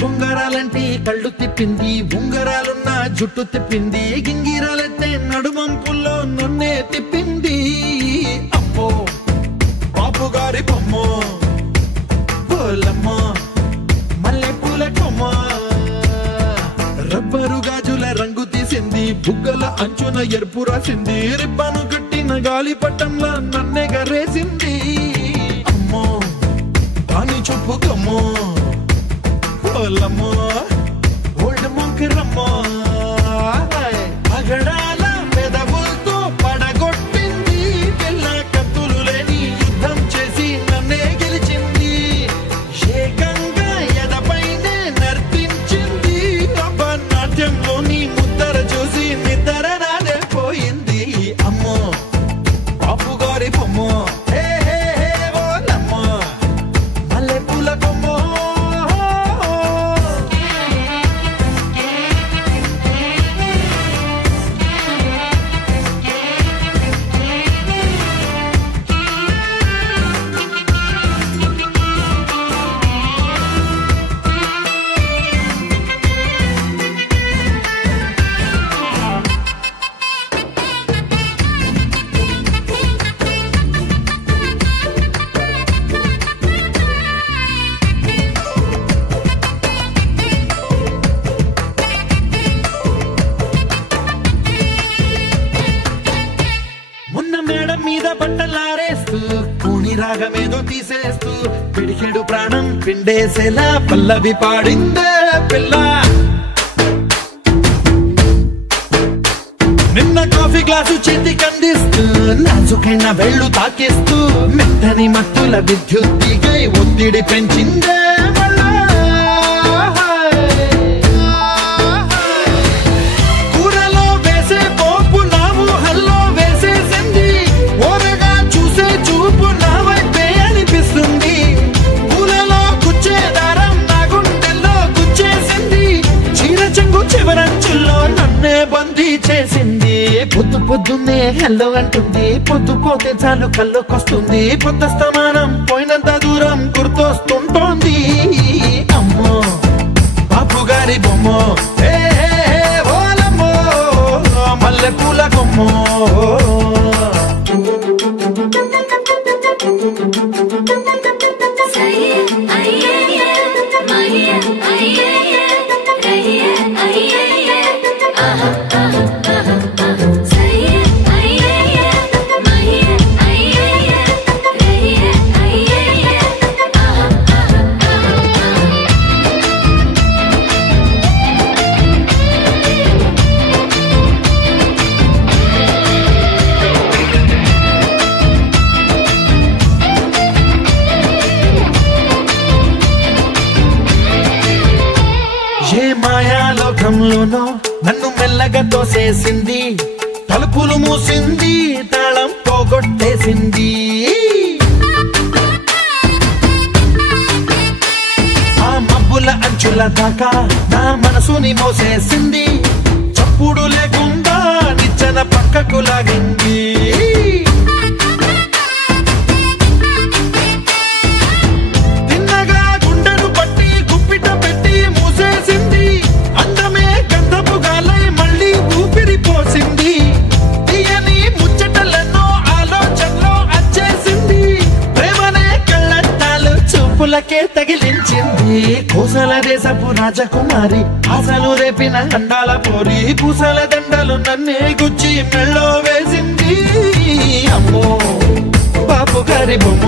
బొంగరాలంటే కళ్ళు తిప్పింది, ఉంగరాలున్న జుట్టు తిప్పింది, గింగిరాలెత్తే నడుమంపుల్లో నన్నే తిప్పింది. అమ్మో బాపు గారి బొమ్మ, పోలమ్మ మల్లె పూల కొమ్మ, రబ్బరు గాజుల రంగు తీసింది, బుగ్గల అంచున ఎరుపు రాసింది, రిబ్బను కట్టిన గాలి పట్టంలా నన్నే గరేసింది. అమ్మో దాని చూపు కమ్మో, పోలమ్మో ఓల్డ్ మొంకిరమ్మో, పగడాల పెదవులతో పడగొట్టింది, పిల్ల కత్తులు లేని యుద్ధం చేసి నన్నే గెలిచింది, ఏకంగా ఎదపైనే నర్తించింది, నాట్యంలోని ముద్దర చూసి నిద్ర నాదే పోయింది. అమ్మో బాపు గారి బొమ్మ, ఓలమ్మో మల్లె పూల కొమ్మో. మేడం మీద బట్టలారేస్తూ కూని రాగమేదో తీసేస్తూ పిడికెడు ప్రాణం పిండేసేలా పల్లవి పాడిందే పిల్ల. నిన్న కాఫీ గ్లాసు చేతికి అందిస్తూ నాజుకైన వెళ్ళు తాకిస్తూ మెత్తని మత్తుల విద్యుత్తికై ఒత్తిడి పెంచిందే. కూరలో వేసే పోపు నా ఊహల్లో వేసేసింది, ఓరగా చూసే చూపు నా వైపే అనిపిస్తుంది, పూలలో గుచ్చే దారం నా గుండెల్లో గుచ్చేసింది, చీర చెంగు చివరంచుల్లో నన్నే బందీ చేసింది. పొద్దు పొద్దున్నే హెల్లో అంటుంది, పొద్దు పోతే చాలు కళ్ళొకొస్తుంది, పొద్దస్తమానం పోయినంత దూరం గుర్తొస్తుంటోంది. అమ్మో బాపు గారి బొమ్మ, ఓలమ్మో మల్లె పూల కొమ్మో. ఏ మాయాలోకంలోనో నన్ను మెల్లగా తోసేసింది, తలుపులు మూసింది, తాళం పోగొట్టేసింది, ఆ మబ్బుల అంచుల దాకా నా మనసుని మోసేసింది, చప్పుడు లేకుండా నిచ్చెన పక్కకు లాగింది, తిన్నగా గుండెను పట్టి గుప్పిట పెట్టి మూసేసింది, అందమే గంధపు గాలై మళ్ళీ ఊపిరి పోసింది, తీయని ముచ్చటలెన్నో ఆలోచనలో అచ్చేసింది, ప్రేమనే కళ్ళట్టాలు చూపులకే తగిలించింది, కోసల దేశపు రాజకుమారి ఆశలు రేపిన అండాల పోరి, పూసల దండలు నన్నే గుచ్చి మెళ్ళో వేసింది. అమ్మో బాపు గారి బొమ్మ,